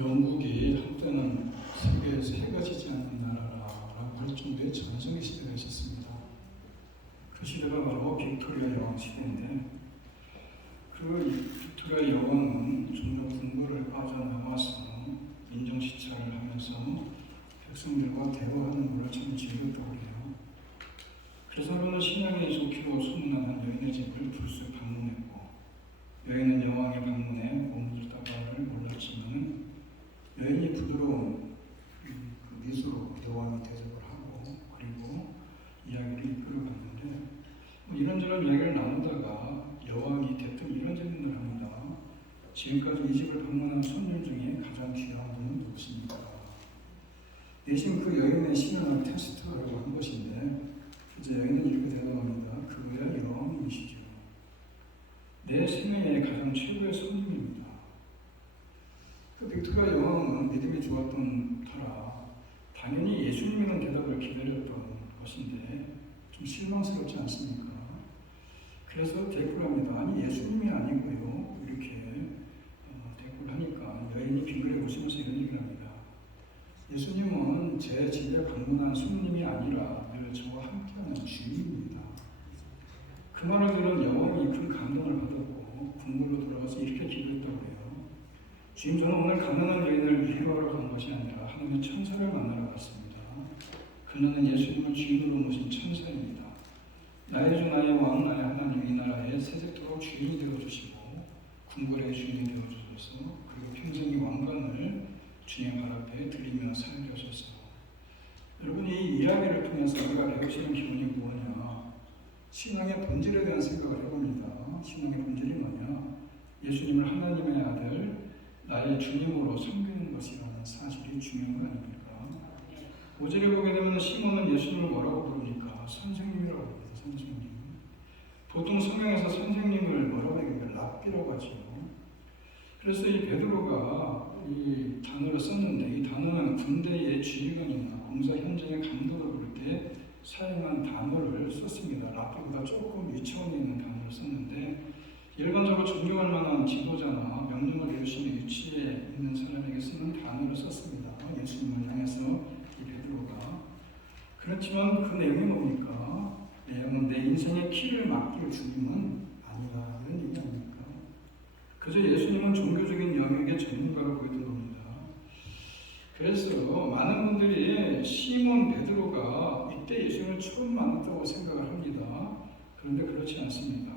영국이 한때는 세계에서 해가 지지 않는 나라라고 할 정도의 전성기 시대가 있었습니다. 그 시대가 바로 빅토리아 여왕 시대인데, 그 빅토리아 여왕은 종로 궁궐을 빠져나와서 인정시찰을 하면서 백성들과 대화하는 걸로 참 즐겼다고 해요. 그래서 그는 신앙에 좋기로 소문난 한 여인의 집을 불쑥 방문했고, 여인은 여왕의 방문에 몸둘다가를 몰랐지만 여인이 부드러운 그 미소로 여왕이 대접을 하고 그리고 이야기를 이끌어갔는데, 이런저런 이야기를 나누다가 여왕이 대뜸 이런 질문을 합니다. 지금까지 이 집을 방문한 손님 중에 가장 귀한 분은 누구십니까? 내심 그 여인의 신앙을 테스트하려고 한 것인데, 이제 여인은 이렇게 대답합니다. 그거야 여왕이시죠. 내 생애의 가장 최고의 손님입니다. 그 빅토리아 여왕은 믿음이 좋았던 터라 당연히 예수님이라는 대답을 기다렸던 것인데 좀 실망스럽지 않습니까? 그래서 대꾸를 합니다. 아니 예수님이 아니고요. 이렇게 대꾸를 하니까 여인이 빙그레 웃으면서 이런 얘기를 합니다. 예수님은 제 집에 방문한 손님이 아니라 늘 저와 함께하는 주인입니다. 그 말을 들은 여왕이 큰 감동을 받았고 궁궐로 돌아가서 이렇게 기도했다고 해요. 주님, 저는 오늘 가난한 여인을 위로하러 간 것이 아니라 하나님의 천사를 만나러 갔습니다. 그녀는 예수님을 주인으로 모신 천사입니다. 나의 주 나의 왕 나의 하나님, 이 나라의 세세토록 주인이 되어주시고 궁궐의 주인이 되어주셔서 그리고 평생 이 왕관을 주님 발 앞에 드리며 살게 하셔서, 여러분 이 이야기를 통해서 우리가 배우시는 기본이 뭐냐? 신앙의 본질에 대한 생각을 해봅니다. 신앙의 본질이 뭐냐? 예수님을 하나님의 아들, 나의 주님으로 섬기는 것이라는 사실이 중요한 거 아닙니까? 5절에 보게 되면 시몬은 예수님을 뭐라고 부릅니까? 선생님이라고 합니다. 선생님. 보통 성경에서 선생님을 뭐라고 얘기해요? 랍비라고 하죠. 그래서 이 베드로가 이 단어를 썼는데, 이 단어는 군대의 지휘관이나 공사 현장의 감독을 부를 때 사용한 단어를 썼습니다. 랍비보다 조금 위치원에 있는 단어를 썼는데, 일반적으로 존경할 만한 지도자나 명령을 내리시는 위치에 있는 사람에게 쓰는 단어를 썼습니다. 예수님을 향해서 이 베드로가. 그렇지만 그 내용이 뭡니까? 내용은 내 인생의 키를 맡길 주님은 아니라, 이런 얘기 아닙니까? 그저 예수님은 종교적인 영역의 전문가로 보이던 겁니다. 그래서 많은 분들이 시몬 베드로가 이때 예수님을 처음 만났다고 생각을 합니다. 그런데 그렇지 않습니다.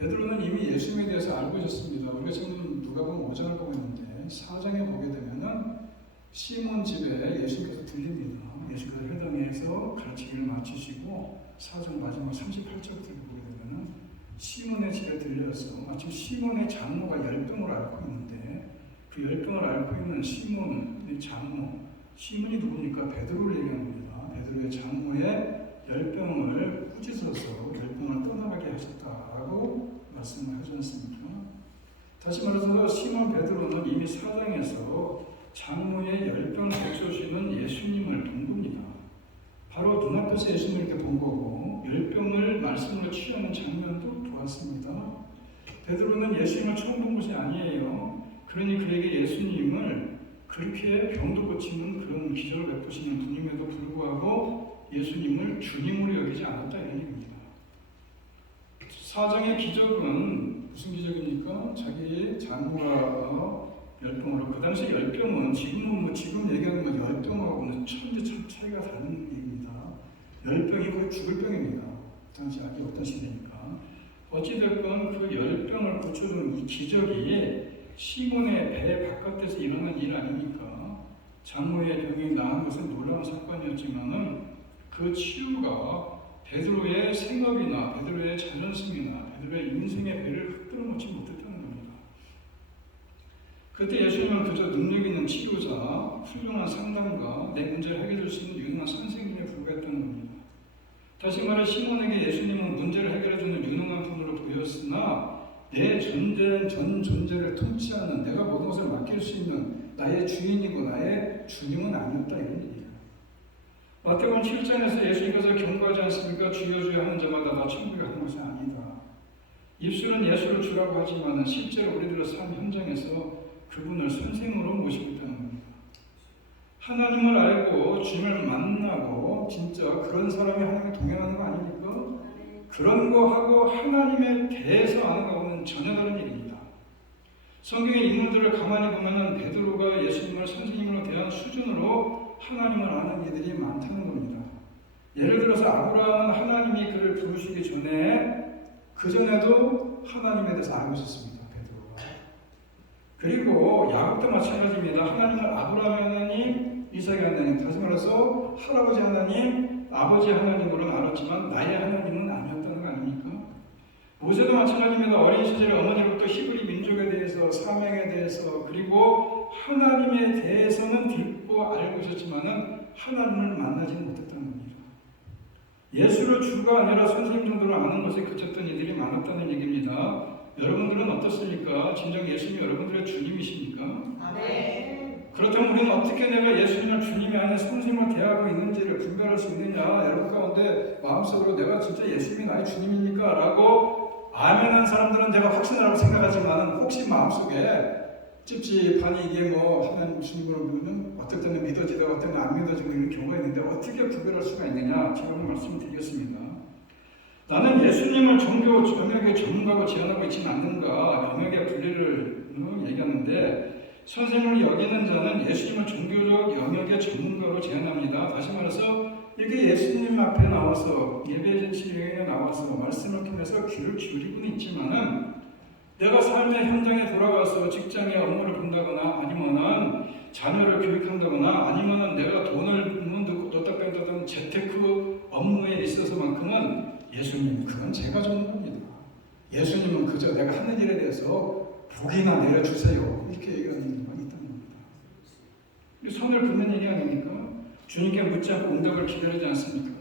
베드로는 이미 예수님에 대해서 알고 있었습니다. 우리가 지금 누가복음 5장을 보고 있는데 4장에 보게 되면은 시몬 집에 예수님께서 들립니다. 예수께서 회당에서 가르치기를 마치시고 4장 마지막 38절을 보게 되면은 시몬의 집에 들려서 마침 시몬의 장모가 열병을 앓고 있는데 그 열병을 앓고 있는 시몬의 장모, 시몬이 누굽니까? 베드로를 얘기합니다. 베드로의 장모의 열병을 꾸짖어서 열병을 떠나가게 하셨다라고 말씀을 하지 않습니까? 다시 말해서 시몬 베드로는 이미 4장에서 장모의 열병을 고쳐주시는 예수님을 본 겁니다. 바로 눈앞에서 예수님을 이렇게 본 거고 열병을 말씀으로 취하는 장면도 보았습니다. 베드로는 예수님을 처음 본 것이 아니에요. 그러니 그에게 예수님을 그렇게 병도 고치는 그런 기적을 베푸시는 분임에도 불구하고 예수님을 주님으로 여기지 않았다 이런 얘기입니다. 사장의 기적은 무슨 기적입니까? 자기 장모가 열병으로, 그 당시 열병은 지금 얘기하는 건 열병하고는 천지 참 차이가 다른 얘기입니다. 열병이 거의 죽을 병입니다. 그 당시 아기 어떤 시대니까. 어찌됐건 그 열병을 고쳐주는 이 기적이 시몬의 배 바깥에서 일어난 일 아닙니까? 장모의 병이 나은 것은 놀라운 사건이었지만은 그 치유가 베드로의 생업이나 베드로의 자존심이나 베드로의 인생의 배를 흔들어 놓지 못했다는 겁니다. 그때 예수님은 그저 능력 있는 치료자, 훌륭한 상담가, 내 문제를 해결해 줄 수 있는 유능한 선생님에 불과했다는 겁니다. 다시 말해 시몬에게 예수님은 문제를 해결해 주는 유능한 분으로 보였으나 내 존재는 전 존재를 통치하는, 내가 모든 것을 맡길 수 있는 나의 주인이고 나의 주님은 아니었다 이런 얘기예요. 마태복음 7장에서 예수님께서 경고하지 않습니까? 주여 주여 하는 자마다 다 천국에 가는 것이 아니다. 입술은 예수를 주라고 하지만 실제로 우리들의 삶 현장에서 그분을 선생으로 모시고 있다는 겁니다. 하나님을 알고 주님을 만나고 진짜 그런 사람이 하나님을 동행하는 거 아닙니까? 그런 거 하고 하나님에 대해서 아는 거하고는 전혀 다른 일입니다. 성경의 인물들을 가만히 보면은 베드로가 예수님을 선생님으로 대한 수준으로 하나님을 아는 이들이 많다는 겁니다. 예를 들어서 아브라함은 하나님이 그를 부르시기 전에 그 전에도 하나님에 대해서 알고 있었습니다. 베드로가. 그리고 야곱도 마찬가지입니다. 하나님을 아브라함의 하나님, 이삭의 하나님, 다시 말해서 할아버지 하나님, 아버지 하나님으로는 알았지만 나의 하나님은 아니었다는 거 아닙니까? 모세도 마찬가지입니다. 어린 시절에 어머니로부터 히브리 민족에 대해서, 사명에 대해서, 그리고 하나님에 대해서는 듣고 알고 있었지만은 하나님을 만나지는 못했다는 겁니다. 예수를 주가 아니라 선생님 정도로 아는 것에 그쳤던 이들이 많았다는 얘기입니다. 여러분들은 어떻습니까? 진정 예수님이 여러분들의 주님이십니까? 아멘. 그렇다면 우리는 어떻게 내가 예수님을 주님이 아닌 선생님을 대하고 있는지를 분별할 수 있느냐? 여러분 가운데 마음속으로 내가 진짜 예수님이 나의 주님입니까? 라고 아멘한 사람들은 내가 확신하라고 생각하지만 혹시 마음속에 찝찝하니 이게 뭐 하나님 주님으로 보면 어떨 때는 믿어지다가 어떨 때는 안 믿어지고 이런 경우가 있는데 어떻게 구별할 수가 있느냐? 제가 오늘 말씀드리겠습니다. 나는 예수님을 종교 영역의 전문가로 제안하고 있지는 않는가? 영역의 분리를 얘기하는데 선생님을 여기는 자는 예수님을 종교적 영역의 전문가로 제안합니다. 다시 말해서 이렇게 예수님 앞에 나와서 예배 진리에 나와서 말씀을 통해서 귀를 기울이고는 있지만은 내가 삶의 현장에 돌아가서 직장의 업무를 본다거나 아니면은 자녀를 교육한다거나 아니면은 내가 돈을 넣다 뺀다든 재테크 업무에 있어서만큼은 예수님 그건 제가 전문입니다. 예수님은 그저 내가 하는 일에 대해서 복이나 내려주세요 이렇게 얘기하는 건 있다는 겁니다. 손을 긋는 얘기 아닙니까? 주님께 묻지 않고 응답을 기다리지 않습니까?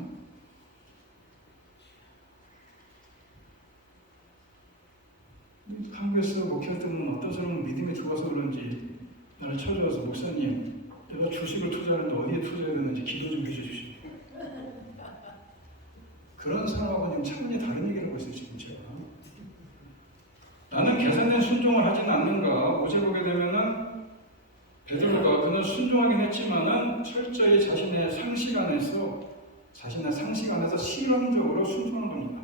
한국에서 목회할 때는 어떤 사람은 믿음이 좋아서 그런지 나를 찾아와서 목사님 내가 주식을 투자하는데 어디에 투자해야 되는지 기도 좀 해주십시오. 그런 사람하고는 차원이 다른 얘기를 하고 있어요 지금 제가. 나는 계산된 순종을 하지는 않는가. 5절 보게 되면은 베드로가 그는 순종하긴 했지만은 철저히 자신의 상식 안에서 실험적으로 순종한 겁니다.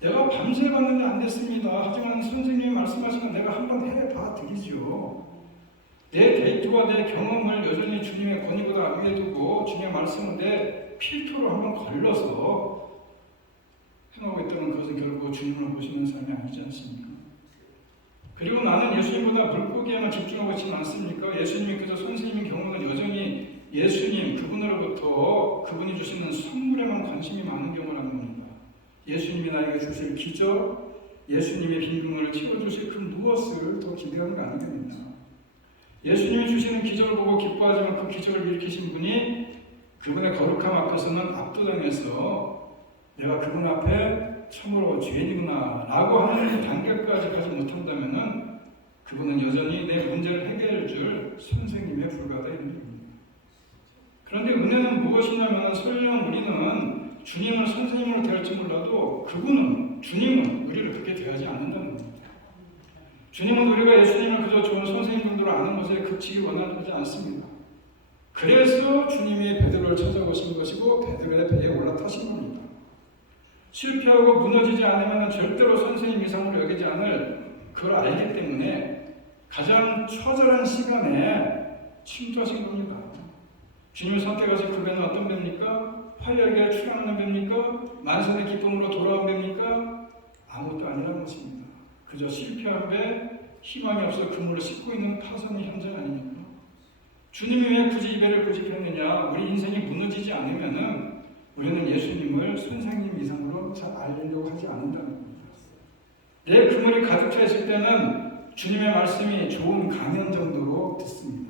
내가 밤새 봤는데 안 됐습니다. 하지만 선생님이 말씀하시면 내가 한번 해봐 드리죠. 내 데이터와 내 경험을 여전히 주님의 권위보다 위에 두고 주님의 말씀을 내 필터로 한번 걸러서 행하고 있다면 그것은 결국 주님을 보시는 삶이 아니지 않습니까? 그리고 나는 예수님보다 물고기에만 집중하고 있지는 않습니까? 예수님이 그저 선생님인 경우는 여전히 예수님 그분으로부터 그분이 주시는 선물에만 관심이 많은 경우라는 겁니다. 예수님이 나에게 주실 기적, 예수님의 빈궁을 채워주실 그 무엇을 더 기대하는 거 아니겠느냐. 예수님이 주시는 기적을 보고 기뻐하지만 그 기적을 일으키신 분이 그분의 거룩함 앞에서는 압도당해서 내가 그분 앞에 참으로 죄인이구나 라고 하는 단계까지 가지 못한다면 그분은 여전히 내 문제를 해결해 줄 선생님에 불과하다 이런 얘기입니다. 그런데 은혜는 무엇이냐면 설령 우리는 주님을 선생님으로 대할지 몰라도 그분은, 주님은 우리를 그렇게 대하지 않는다는 겁니다. 주님은 우리가 예수님을 그저 좋은 선생님 정도로 아는 것에 그치기 원하지 않습니다. 그래서 주님이 베드로를 찾아오신 것이고 베드로의 배에 올라타신 겁니다. 실패하고 무너지지 않으면 절대로 선생님 이상으로 여기지 않을 그걸 알기 때문에 가장 처절한 시간에 침투하신 겁니다. 주님을 선택하신 그 배는 어떤 배입니까? 화려하게 출항하는 배입니까? 만선의 기쁨으로 돌아온 배입니까? 아무것도 아니라는 것입니다. 그저 실패한 배, 희망이 없어 그물을 싣고 있는 파선의 현장 아닙니까? 주님이 왜 굳이 이 배를 고집했느냐? 우리 인생이 무너지지 않으면은 우리는 예수님을 선생님 이상으로 잘 알려고 하지 않는다는 겁니다. 내 그물이 가득 차 있을 때는 주님의 말씀이 좋은 강연 정도로 듣습니다.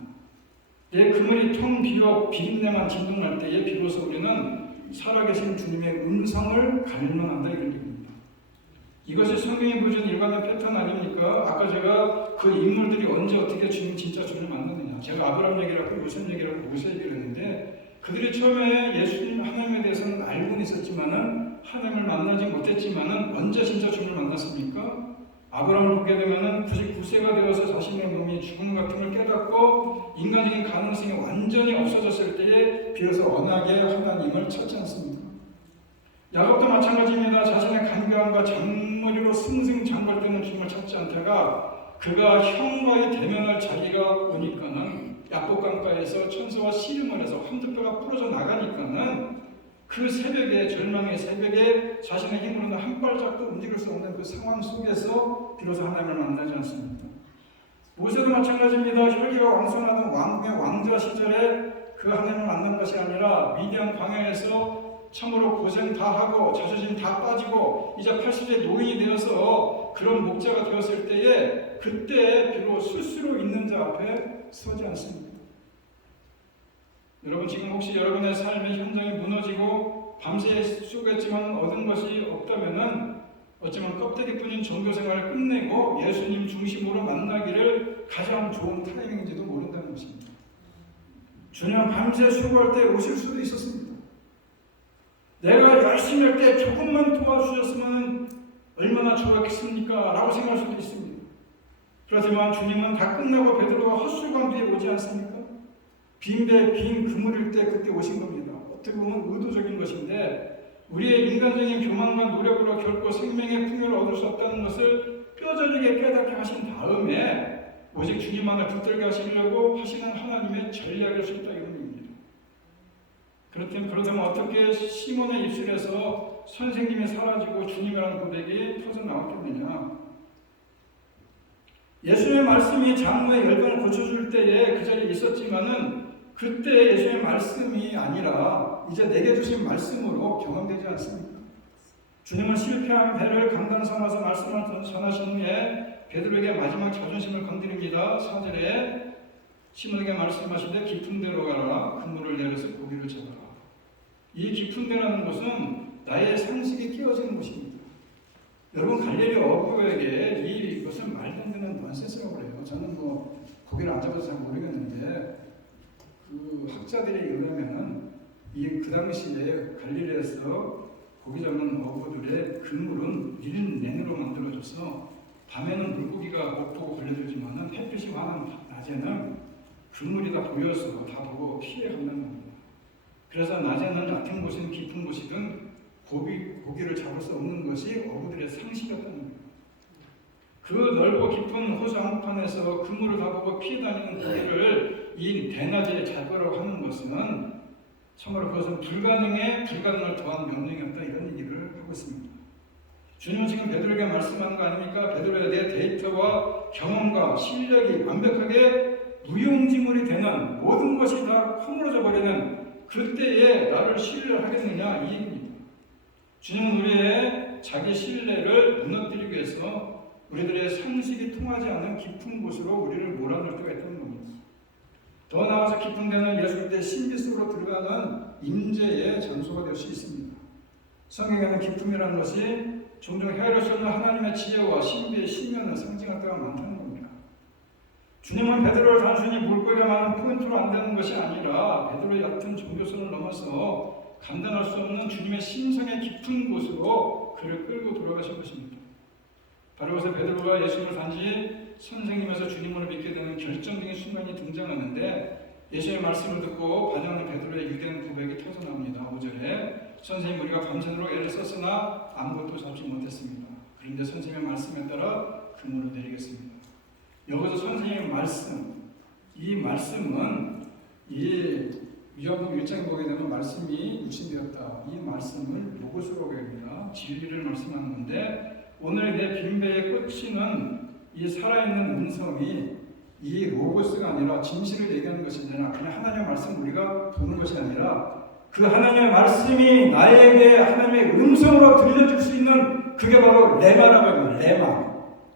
내 그물이 텅 비어 비린내만 진동날 때에 비로소 우리는 살아계신 주님의 음성을 갈망한다 이런 얘기입니다. 이것이 성경이 보여준 일관된 패턴 아닙니까? 아까 제가 그 인물들이 언제 어떻게 주님 진짜 주님을 만났느냐, 제가 아브라함 얘기를 하고 요셉 얘기를 하고 모세 얘기를 했는데 그들이 처음에 예수님 하나님에 대해서는 알고는 있었지만은 하나님을 만나지 못했지만은 언제 진짜 주님을 만났습니까? 아브라함을 보게 되면은 99세가 되어서 자신의 몸이 죽음 같은 걸 깨닫고 인간적인 가능성이 완전히 없어졌을 때에 비로소 언하게 하나님을 찾지 않습니다. 야곱도 마찬가지입니다. 자신의 간교함과 장머리로 승승장구할 때는 주님을 찾지 않다가 그가 형과의 대면할 자리가 오니까는 야복강가에서 천사와 씨름을 해서 황제뼈가 부러져 나가니까는 그 새벽에, 절망의 새벽에 자신의 힘으로는 한 발짝도 움직일 수 없는 그 상황 속에서 비로소 하나님을 만나지 않습니다. 모세도 마찬가지입니다. 혈기가 왕성하던 왕의 왕자 시절에 그 하나님을 만난 것이 아니라 미디안 광야에서 참으로 고생 다 하고 자존심 다 빠지고 이제 80세 노인이 되어서 그런 목자가 되었을 때에 그때 비로 스스로 있는 자 앞에 서지 않습니다. 여러분 지금 혹시 여러분의 삶의 현장이 무너지고 밤새 쏘겠지만 얻은 것이 없다면은 어쩌면 껍데기뿐인 종교생활을 끝내고 예수님 중심으로 만나기를 가장 좋은 타이밍인지도 모른다는 것입니다. 주님 밤새 수고할 때 오실 수도 있었습니다. 내가 열심히 할 때 조금만 도와주셨으면 얼마나 좋았겠습니까? 라고 생각할 수도 있습니다. 그렇지만 주님은 다 끝나고 베드로가 헛수고한 뒤에 오지 않습니까? 빈 그물일 때 그때 오신 겁니다. 어떻게 보면 의도적인 것인데 우리의 인간적인 교만과 노력으로 결코 생명의 풍요를 얻을 수 없다는 것을 뼈저리게 깨닫게 하신 다음에 오직 주님만을 붙들게 하시려고 하시는 하나님의 전략일 수 있다 이런 얘기입니다. 그렇다면 어떻게 시몬의 입술에서 선생님이 사라지고 주님이라는 고백이 터져나왔겠느냐? 예수님의 말씀이 장로의 열방을 고쳐줄 때에 그 자리에 있었지만은 그때 예수님의 말씀이 아니라 이제 내게 주신 말씀으로 경험되지 않습니까? 주님은 실패한 배를 강단 삼아서 말씀을 전하신 후에 베드로에게 마지막 자존심을 건드립니다. 4절에 시몬에게 말씀하시되 깊은 데로 가라. 그물을 내려서 고기를 잡아라. 이 깊은 데라는 것은 나의 상식이 끼어지는 곳입니다. 여러분 갈릴리 어부에게 이것은 말도 안 되는 넌센스라고 그래요. 저는 고기를 안 잡아서 잘 모르겠는데 그 학자들에 의하면은 그 당시에 갈릴리에서 고기 잡는 어부들의 그물은 릴넨으로 만들어져서 밤에는 물고기가 못 보고 걸려들지만은 햇빛이 많은 낮에는 그물이 다 보여서 다 보고 피해 간다는 겁니다. 그래서 낮에는 얕은 곳이든 깊은 곳이든 고기를 잡을 수 없는 것이 어부들의 상식이었다는 겁니다. 그 넓고 깊은 호수 한복판에서 그물을 다 보고 피해 다니는 고기를 이 대낮에 잡으라고 하는 것은 참으로 그것은 불가능을 더한 명령이었다 이런 얘기를 하고 있습니다. 주님은 지금 베드로에게 말씀하는 거 아닙니까? 베드로야, 내 데이터와 경험과 실력이 완벽하게 무용지물이 되는 모든 것이 다 허물어져 버리는 그때에 나를 신뢰하겠느냐 이 얘기입니다. 주님은 우리의 자기 신뢰를 무너뜨리기 위해서 우리들의 상식이 통하지 않는 깊은 곳으로 우리를 몰아넣을 때가 있다는 겁니다. 더 나아가서 깊은 데는 예수 그리스도의 신비 속으로 들어가는 임재의 장소가 될 수 있습니다. 성경에는 깊음이라는 것이 종종 헤아릴 수 없는 하나님의 지혜와 신비의 신면을 상징할 때가 많다는 겁니다. 주님은 베드로를 단순히 물고기가 많은 포인트로 안 되는 것이 아니라 베드로의 얕은 종교선을 넘어서 감당할 수 없는 주님의 심성의 깊은 곳으로 그를 끌고 돌아가신 것입니다. 바로 그래서 베드로가 예수를 단지 선생님에서 주님으로 믿게 되는 결정적인 순간이 등장하는데 예수의 말씀을 듣고 반영하는 베드로의 유대인 고백이 터져나옵니다. 5절에 선생님 우리가 밤새도록 애를 썼으나 아무것도 잡지 못했습니다. 그런데 선생님의 말씀에 따라 그물을 내리겠습니다. 여기서 선생님의 말씀, 이 말씀은 이 요한복음 1장에 보게 되면 말씀이 육신되었다. 이 말씀을 로고스라고 합니다. 진리를 말씀하는 건데 오늘 내 빈배의 끝이는 이 살아있는 음성이 이 로고스가 아니라 진실을 얘기하는 것이 아니라 그냥 하나님의 말씀 우리가 보는 것이 아니라 그 하나님의 말씀이 나에게 하나님의 음성으로 들려줄 수 있는 그게 바로 레마라고 합니다. 레마.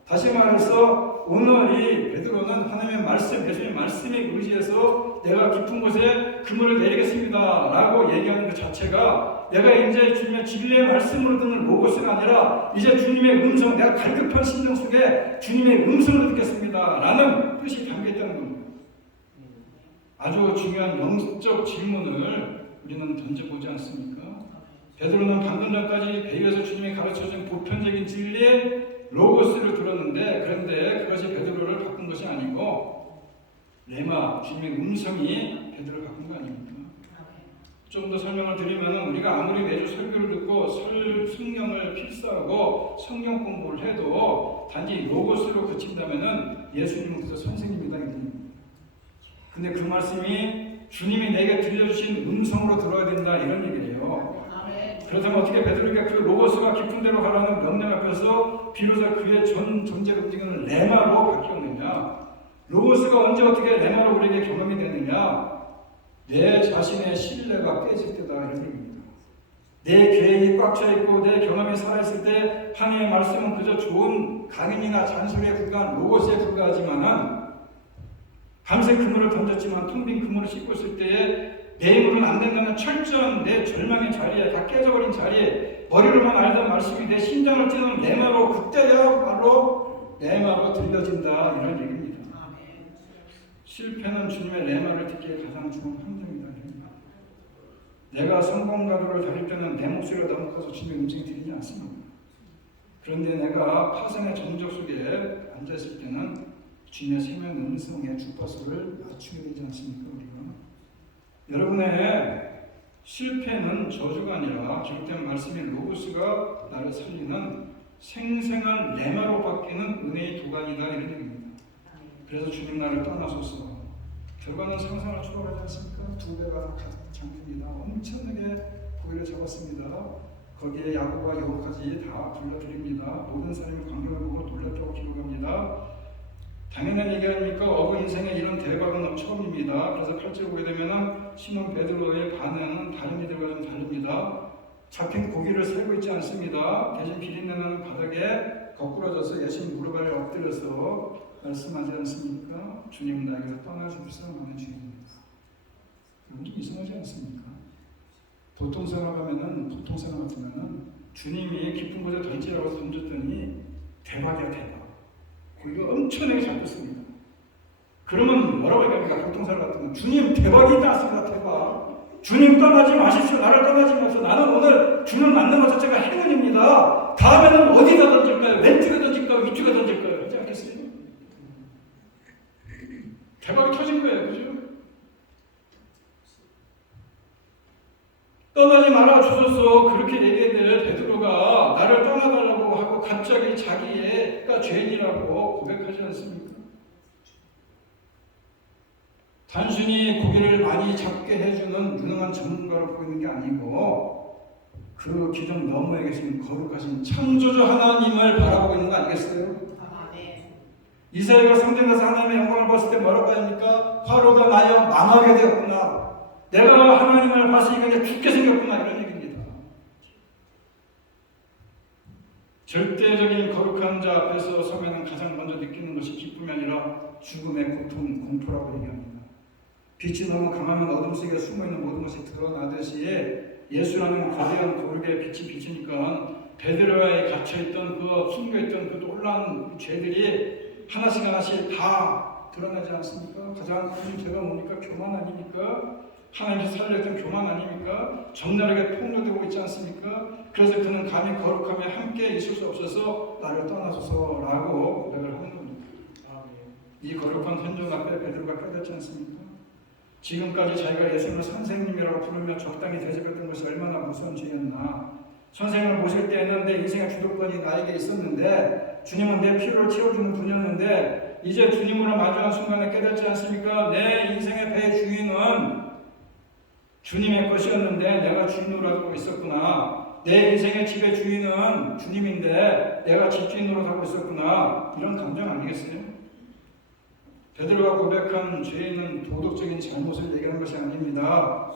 다시 말해서 오늘 이 베드로는 하나님의 말씀, 예수님의 말씀에 의지해서 내가 깊은 곳에 그물을 내리겠습니다 라고 얘기하는 그 자체가 내가 이제 주님의 진리의 말씀으로 듣는 로고스가 아니라 이제 주님의 음성, 내가 갈급한 심정 속에 주님의 음성을 듣겠습니다 라는 뜻이 담겨있다는 겁니다. 아주 중요한 영적 질문을 우리는 던져보지 않습니까? 베드로는 방금 전까지 배에서 주님이 가르쳐준 보편적인 진리의 로고스를 들었는데 그런데 그것이 베드로를 바꾼 것이 아니고 레마, 주님의 음성이 베드로를 바꾼 거 아닙니까? 좀 더 설명을 드리면 우리가 아무리 매주 설교를 듣고 성경을 필사하고 성경 공부를 해도 단지 로고스로 그친다면 예수님은 그저 선생님이다. 근데 그 말씀이 주님이 내게 들려주신 음성으로 들어야 된다 이런 얘기예요. 그렇다면 어떻게 베드로에게 그 로고스가 깊은 데로 가라는 명령 앞에서 비로소 그의 전 존재를 움직이는 레마로 바뀌었느냐? 로고스가 언제 어떻게 레마로 우리에게 경험이 되느냐? 내 자신의 신뢰가 깨질 때다 이런 얘기입니다. 내 계획이 꽉 차 있고 내 경험이 살아있을 때 하나님의 말씀은 그저 좋은 강연이나 잔소리에 불과한 로고스에 불과하지만은 밤새 그물을 던졌지만 텅 빈 그물을 씻고 있을 때에 내 힘으로는 안 된다는 철저한 내 절망의 자리에 다 깨져버린 자리에 머리로만 알던 말씀이 내 심장을 찌는 레마로 그때야 바로 레마로 들려진다 이런 얘기입니다. 실패는 주님의 레마를 듣기에 가장 좋은 환경이다. 내가 성공가도를 다닐 때는 내 목소리가 너무 커서 주님의 음성이 들리지 않습니다. 그런데 내가 파산의 정적 속에 앉아있을 때는 주님의 생명 음성의 주파수를 맞추게 되지 않습니까? 우리가 여러분의 실패는 저주가 아니라 기록된 말씀인 로고스가 나를 살리는 생생한 레마로 바뀌는 은혜의 도가니다 이런 얘기입니다. 그래서 주님 나를 떠나소서. 결과는 상상을 초월하지 않습니까? 2배가 가득 잠깁니다. 엄청나게 고기를 잡았습니다. 거기에 야곱과 여호까지 다 불러드립니다. 모든 사람이 광경을 보고 놀랐다고 기록합니다. 당연한 얘기 아닙니까? 어부 인생에 이런 대박은 처음입니다. 그래서 8절 보게 되면은 시몬 베드로의 반응은 다른 이들과 좀 다릅니다. 잡힌 고기를 세고 있지 않습니다. 대신 비린내나는 바닥에 거꾸러져서 예수님 무릎 아래 엎드려서 말씀하지 않습니까? 주님 나에게서 떠나주십사 하는 주님입니다. 여러분 이상하지 않습니까? 보통 생각하면은 보통 생각 같으면은 주님이 깊은 곳에 던지라고 던졌더니 대박이야 대박. 고기가 엄청나게 잡혔습니다. 그러면 뭐라고 얘기합니까? 보통 사람 같으면 주님 대박이 났습니다. 대박. 주님 떠나지 마십시오. 나를 떠나지 마십시오. 나는 오늘 주님 만난 것 자체가 행운입니다. 다음에는 어디다 던질까요? 왼쪽에 던질까요? 위쪽에 던질까요? 하지 않겠어요? 대박이 터진 거예요. 그죠? 떠나지 말아 주소서 그렇게 얘기했는데 베드로가 나를 떠나달라고 하고 갑자기 자기가 죄인이라고 고백하지 않습니까? 단순히 고기를 많이 잡게 해주는 유능한 전문가를 보이는 게 아니고 그 기둥 너머에 계신 거룩하신 창조주 하나님을 바라보고 있는 거 아니겠어요? 이사야가 성전에서 하나님의 영광을 봤을 때 뭐라고 합니까? 화로가 나여 망하게 되었구나. 내가 하나님을 봤으니까 이제 죽게 생겼구나. 이런 얘기입니다. 절대적인 거룩한 자 앞에서 서면은 가장 먼저 느끼는 것이 기쁨이 아니라 죽음의 고통, 공포라고 얘기합니다. 빛이 너무 강하면 어둠 속에 숨어있는 모든 것이 드러나듯이 예수라는 거대한 거룩의 빛이 비치니까 베드로에 갇혀있던 그 숨겨있던 그 놀라운 죄들이 하나씩 다 드러나지 않습니까? 가장 큰 죄가 뭡니까? 교만 아닙니까? 하나님께서 살려했던 교만 아닙니까? 적나라하게 폭로되고 있지 않습니까? 그래서 그는 감히 거룩함에 함께 있을 수 없어서 나를 떠나소서라고 고백을 하는 겁니다. 이 거룩한 현존 앞에 베드로가 깨닫지 않습니까? 지금까지 자기가 예수님을 선생님이라고 부르며 적당히 대접했던 것이 얼마나 무서운 죄였나. 선생님을 모실 때에는 내 인생의 주도권이 나에게 있었는데 주님은 내 필요를 채워주는 분이었는데 이제 주님으로 마주한 순간에 깨닫지 않습니까? 내 인생의 배의 주인은 주님의 것이었는데 내가 주인으로 하고 있었구나. 내 인생의 집의 주인은 주님인데 내가 집주인으로 하고 있었구나. 이런 감정 아니겠어요? 베드로가 고백한 죄는 도덕적인 잘못을 얘기하는 것이 아닙니다.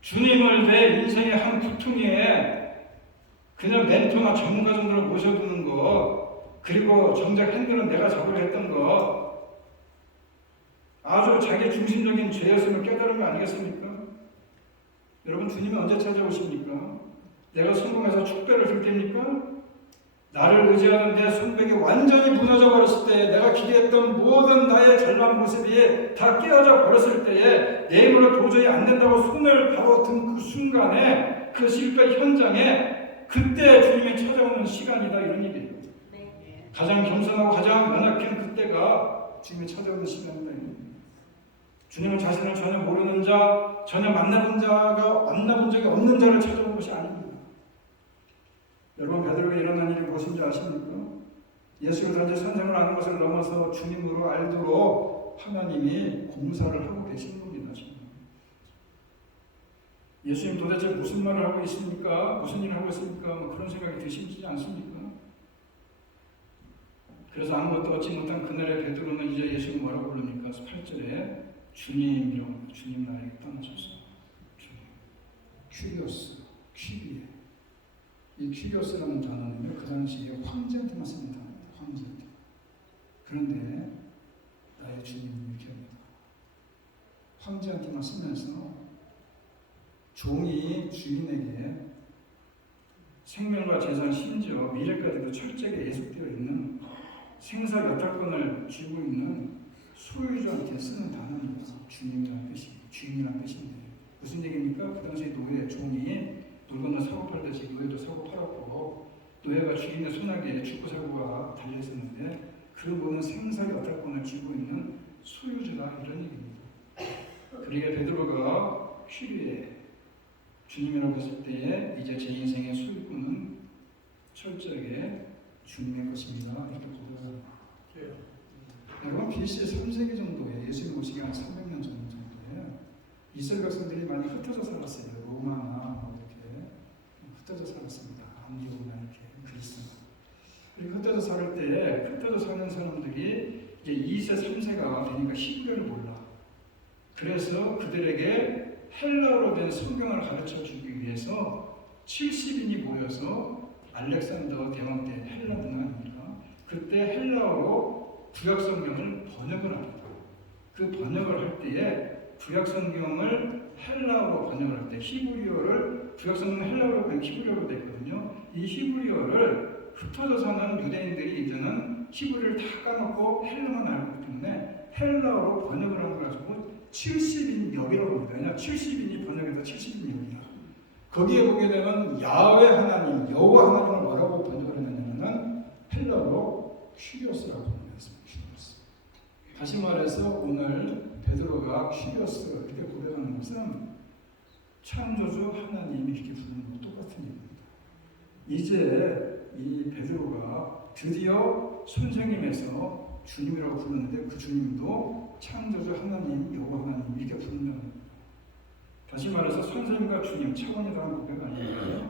주님을 내 인생의 한 구퉁이에 그냥 멘토나 전문가 정도로 모셔두는 것, 그리고 정작 핸들은 내가 잡으려 했던 것, 아주 자기 중심적인 죄였음을 깨달은 거 아니겠습니까? 여러분, 주님은 언제 찾아오십니까? 내가 성공해서 축배를 줄 때입니까? 나를 의지하는 내 손뼉이 완전히 무너져 버렸을 때, 내가 기대했던 모든 나의 잘난 모습이 다 깨어져 버렸을 때에 내 힘으로 도저히 안 된다고 손을 바로 든 그 순간에, 그 실패 현장에 그때 주님이 찾아오는 시간이다, 이런 얘기예요. 가장 겸손하고 가장 연약한 그때가 주님이 찾아오는 시간이다. 주님은 자신을 전혀 모르는 자, 전혀 만나본 적이 없는 자를 찾아오는 것이 아닙니다. 여러분, 베드로가 일어난 일이 무엇인지 아십니까? 예수를 단지 선생을 아는 것을 넘어서 주님으로 알도록 하나님이 공사를 하고 계신 겁니다. 지금. 예수님 도대체 무슨 말을 하고 있습니까? 무슨 일을 하고 있습니까? 뭐 그런 생각이 드시지 않습니까? 그래서 아무것도 얻지 못한 그날의 베드로는 이제 예수님 뭐라고 부릅니까? 8절에 주님이라고, 주님 나에게 떠나셔서 주님, 큐리오스, 큐리에. 이 큐리오스라는 단어는요, 그 당시에 황제한테만 쓰는 단어입니다. 황제한테. 그런데 나의 주님은 이렇게 합니다. 황제한테만 쓰면서 종이 주인에게 생명과 재산, 심지어 미래까지도 철저하게 예속되어 있는 생사 여탈권을 쥐고 있는 소유주한테 쓰는 단어입니다. 주님이라는 뜻이, 주인이라는 뜻인데 무슨 얘기입니까? 그 당시 노예, 종이 물건을 사고 팔듯이 노예도 사고 팔았고, 노예가 주인의 손아귀에 축구 사고가 달려있었는데 그 모든 생사의 여탈권을 쥐고 있는 소유주다, 이런 얘기입니다. 그러게 베드로가 퀴리에 주님이라고 했을 때에 이제 제 인생의 소유권은 철저하게 주님의 것입니다, 이렇게 고백합니다. 여러분, BC 3세기 정도에 예수님 오시기 한 300년 정도에 이스라엘 백성들이 많이 흩어져 살았어요. 로마나 흩어져 살았습니다. 안디오나 이렇게 그리스나. 그리고 흩어져 살 때 흩어져 사는 사람들이 이제 2세, 3세가 되니까 히브리어를 몰라. 그래서 그들에게 헬라어로 된 성경을 가르쳐 주기 위해서 70인이 모여서 알렉산더 대왕 때 헬라드는 아닙니까? 그때 헬라어로 구약 성경을 번역을 합니다. 그 번역을 할 때에 구약 성경을 헬라어로 번역을 할 때 히브리어를 구약 성경 헬라어로 히브리어로 됐거든요. 이 히브리어를 흩어져 사는 유대인들이 이제는 히브리어를 다 까먹고 헬라만 알고 있기 때문에 헬라어로 번역을 한 걸 가지고 70인 역이라고 합니다. 왜냐 70인이 번역해서 70인 역이야. 거기에 보게 되면 야훼 하나님, 여호와 하나님을 뭐라고 번역을 했냐면은 헬라어로 퀴리오스라고 번역했습니다. 퀴리오스. 다시 말해서 오늘 베드로가 퀴리오스 이렇게 고백하는 것은 창조주 하나님이 이렇게 부르는 것 똑같은 얘기입니다. 이제 이 베드로가 드디어 선생님에서 주님이라고 부르는데 그 주님도 창조주 하나님, 여호와 하나님 이렇게 부른다는 겁니다. 다시 말해서 선생님과 주님 차원이 다른 고백 아닙니까?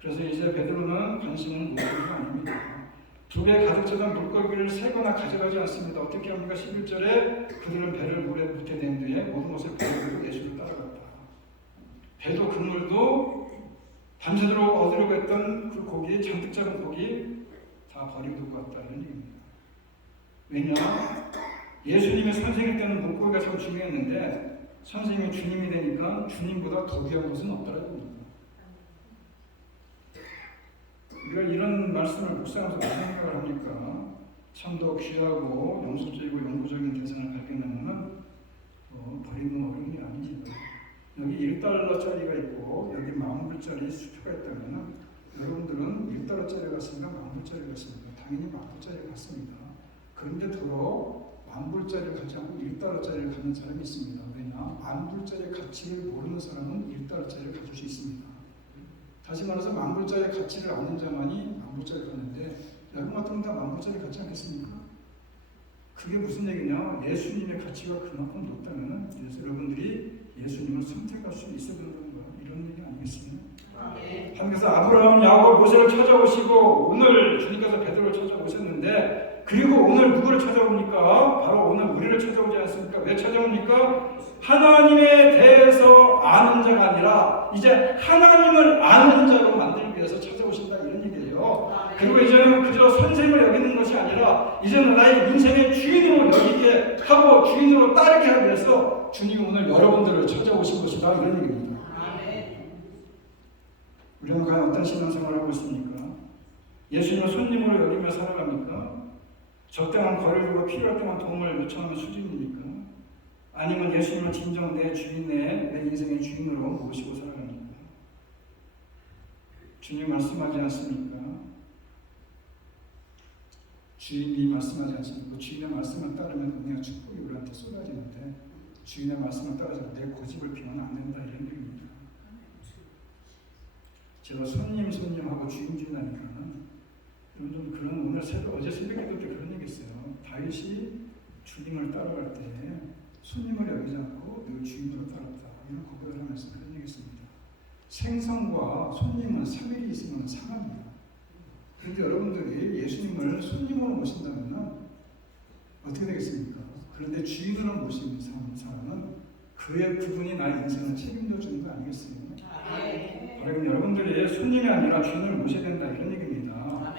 그래서 이제 베드로는 관심을 모으는 게 아닙니다. 두 배 가득 차던 물고기를 세 거나 가져가지 않습니다. 어떻게 합니까? 11절에 그들은 배를 물에 묻게 된 뒤에 모든 것을 버리고 예수를 따라갔다. 배도 그물도 밤새도록 얻으려고 했던 그 고기, 잔뜩 잡은 고기 다 버리고 두고 왔다는 얘기입니다. 왜냐? 예수님의 선생일 때는 물고기가 참 중요했는데 선생님이 주님이 되니까 주님보다 더 귀한 것은 없더라는 겁니다. 우리가 이런 말씀을 묵상하면서 무슨 생각을 합니까? 참 더 귀하고 영속적이고 영구적인 대상을 발견하면 버리는 어려움이 아니지요. 여기 1달러짜리가 있고 여기 10,000불짜리 수표가 있다면 여러분들은 1달러짜리가 갔습니까? 10,000불짜리가 갔습니까? 당연히 10,000불짜리가 갔습니다. 그런데 더러 10,000불짜리를 가지 않고 1달러짜리를 갖는 사람이 있습니다. 왜냐? 10,000불짜리 가치를 모르는 사람은 1달러짜리를 가질 수 있습니다. 다시 말해서 10,000불짜리 가치를 아는 자만이 10,000불짜리 갖는데 여러분 같으면 다 10,000불짜리 갖지 않겠습니까? 그게 무슨 얘기냐? 예수님의 가치가 그만큼 높다면 그래서 여러분들이 예수님을 선택할 수 있어야 된다는 거야. 이런 얘기 아니겠습니까? 하나님께서 아브라함, 야곱, 모세를 찾아오시고 오늘 주님께서 베드로를 찾아오셨는데 그리고 오늘 누구를 찾아옵니까? 바로 오늘 우리를 찾아오지 않습니까? 왜 찾아옵니까? 하나님에 대해서 아는 자가 아니라 이제 하나님을 아는 자로 만들기 위해서 찾아오신다 이런 얘기예요. 그리고 이제는 그저 선생을 여기는 것이 아니라 이제는 나의 인생의 주인으로 여기게 하고 주인으로 따르게 하기 위해서 주님이 오늘 여러분들을 찾아오신 것이다 이런 얘기입니다. 우리는 과연 어떤 신앙생활을 하고 있습니까? 예수님을 손님으로 여기며 살아갑니까? 적당한 거리를 두고 필요할 때만 도움을 요청하는 수준입니까? 아니면 예수님을 진정 내 주인의 내 인생의 주인으로 모시고 살아갑니까? 주님 말씀하지 않습니까? 주인이 말씀하지 않습니까? 주인의 말씀을 따르면 은혜와 축복이 우리한테 쏟아지는데 주인의 말씀을 따라서 내 고집을 피우면 안 된다 이런 얘기입니다. 제가 손님하고 주인 하니까는 좀 그런 오늘 어제 새벽기도 때 그런 얘기 했어요. 다윗이 주님을 따라갈 때 손님을 여기지 않고 늘 주인으로 따랐다. 이런 고백을 하면서 그런 얘기 했습니다. 생선과 손님은 3일이 있으면 상합니다. 그런데 여러분들이 예수님을 손님으로 모신다면 어떻게 되겠습니까? 그런데 주인으로 모신 사람은 그의 그분이 나의 인생을 책임져 주는 거 아니겠습니까? 바로 여러분들이 손님이 아니라 주인을 모셔야 된다 이런 얘기입니다.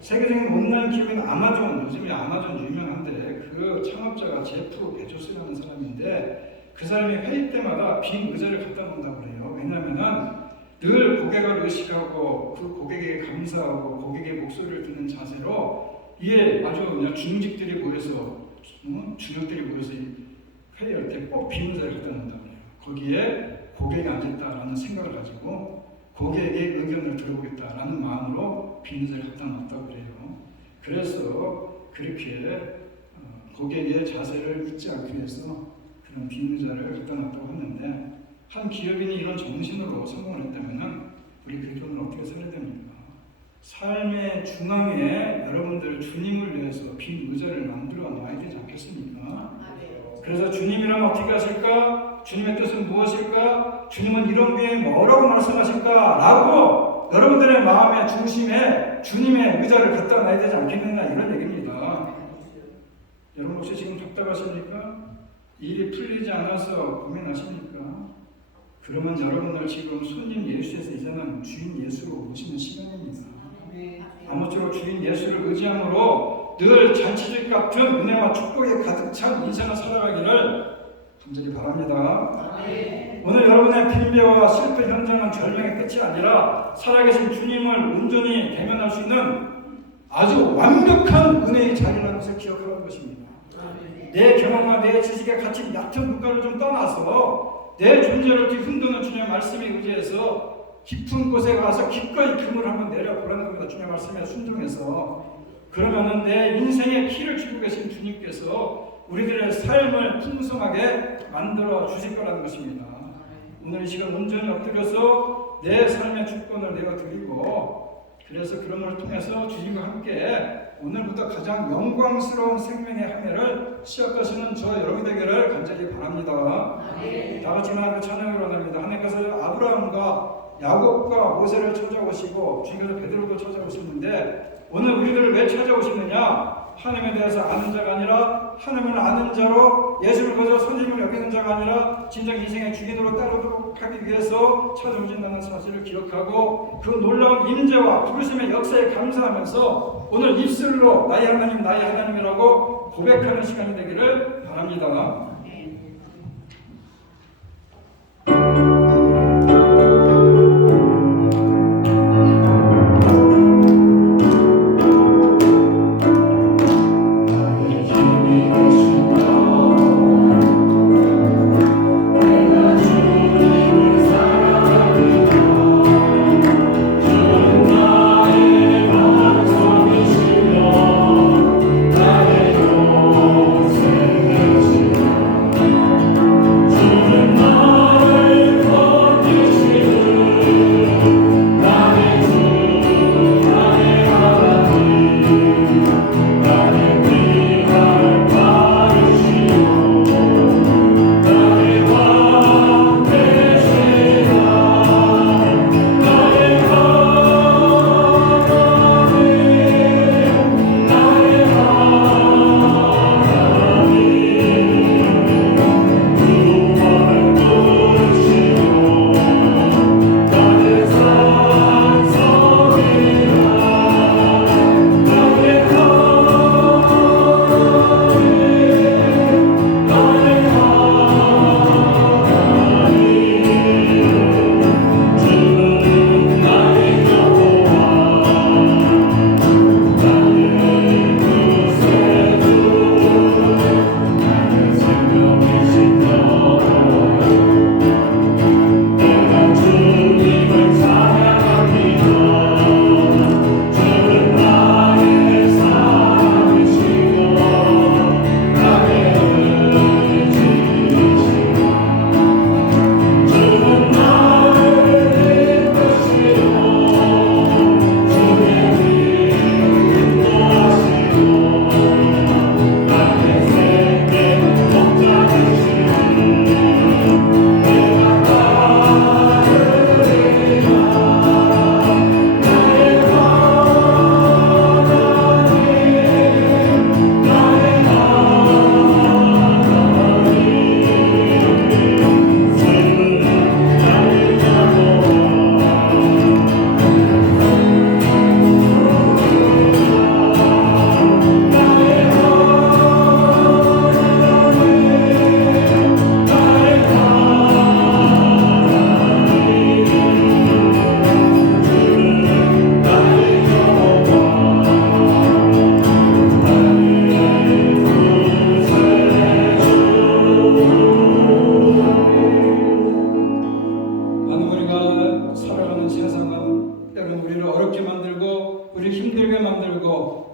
세계적인 온라인 기업인 아마존, 요즘에 아마존 유명한데 그 창업자가 제프 베조스라는 사람인데 그 사람이 회의 때마다 빈 의자를 갖다 놓는다고 그래요. 왜냐하면 늘 고객을 의식하고 그 고객에게 감사하고 고객의 목소리를 듣는 자세로 이게 아주 그냥 중직들이 모여서 중역들이 모여서 회의할 때 꼭 빈 의자를 갖다 놓는다고 그래요. 거기에 고객이 앉았다라는 생각을 가지고 고객의 의견을 들어보겠다라는 마음으로 빈 의자를 갖다 놨다고 그래요. 그래서 그렇게 고객의 자세를 잊지 않기 위해서 그런 빈 의자를 갖다 놨다고 하는데 한 기업인이 이런 정신으로 성공을 했다면 우리 그리스도인은 어떻게 살아야 됩니까? 삶의 중앙에 여러분들 주님을 위해서 빈 의자를 만들어 놔야 되지 않겠습니까? 그래서 주님이라면 어떻게 하실까? 주님의 뜻은 무엇일까? 주님은 이런 게 뭐라고 말씀하실까? 라고 여러분들의 마음의 중심에 주님의 의자를 갖다 놔야 되지 않겠느냐 이런 얘기입니다. 여러분 혹시 지금 답답하십니까? 일이 풀리지 않아서 고민하십니까? 그러면 여러분들 지금 손님 예수에서 이제는 주인 예수로 모시는 시간입니다. 아무쪼록 주인 예수를 의지함으로 늘 잔치집 같은 은혜와 축복에 가득 찬 인생을 살아가기를 간절히 바랍니다. 오늘 여러분의 빈배와 실패 현장은 절망의 끝이 아니라 살아계신 주님을 온전히 대면할 수 있는 아주 완벽한 은혜의 자리라는 것을 기억하는 것입니다. 내 경험과 내 지식에 갇힌 얕은 물가를 좀 떠나서 내 존재를 흔드는 주님의 말씀에 의지해서 깊은 곳에 가서 기꺼이 금을 한번 내려보라는 겁니다. 주님의 말씀에 순종해서. 그러면은 내 인생의 키를 주고 계신 주님께서 우리들의 삶을 풍성하게 만들어 주실 거라는 것입니다. 오늘 이 시간 온전히 엎드려서 내 삶의 주권을 내가 드리고 그래서 그런 걸 통해서 주님과 함께 오늘부터 가장 영광스러운 생명의 향해를 시작하시는 저 여러분 되기를 간절히 바랍니다. 다 같이 하나님께 찬양을 원합니다. 하나님께서 아브라함과 야곱과 모세를 찾아오시고 주님께서 베드로도 찾아오시는데 오늘 우리들을 왜 찾아오시느냐? 하나님에 대해서 아는 자가 아니라 하나님을 아는 자로 예수를 거저 선임을 여기는 자가 아니라 진정 인생의 주인으로 따르도록 하기 위해서 찾아오신다는 사실을 기억하고 그 놀라운 임재와 부르심의 역사에 감사하면서 오늘 입술로 나의 하나님 나의 하나님이라고 고백하는 시간이 되기를 바랍니다.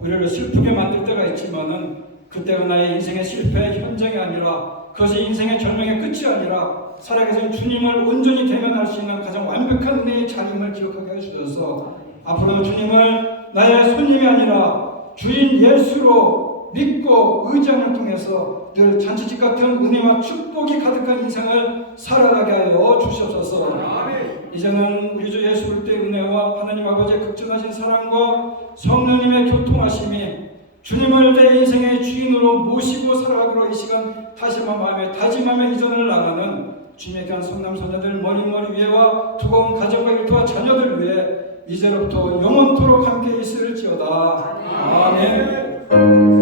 우리를 슬프게 만들 때가 있지만은 그때가 나의 인생의 실패의 현장이 아니라 그것이 인생의 절망의 끝이 아니라 살아계신 주님을 온전히 대면할 수 있는 가장 완벽한 은혜의 자림을 기억하게 해주셔서 앞으로는 주님을 나의 손님이 아니라 주인 예수로 믿고 의지함을 통해서 늘 잔치집 같은 은혜와 축복이 가득한 인생을 살아가게 하여 주시옵소서. 이제는 우리 주 예수 그리스도의 은혜와 하나님 아버지의 극진하신 사랑과 성령님의 교통하심이 주님을 내 인생의 주인으로 모시고 살아가기로 이 시간 다시 한번 마음에 다짐하며 이전을 나가는 주님의 귀한 성남소녀들 머리머리 위에와 두꺼운 가정과 일터와 자녀들 위해 이제로부터 영원토록 함께 있을지어다. 아멘.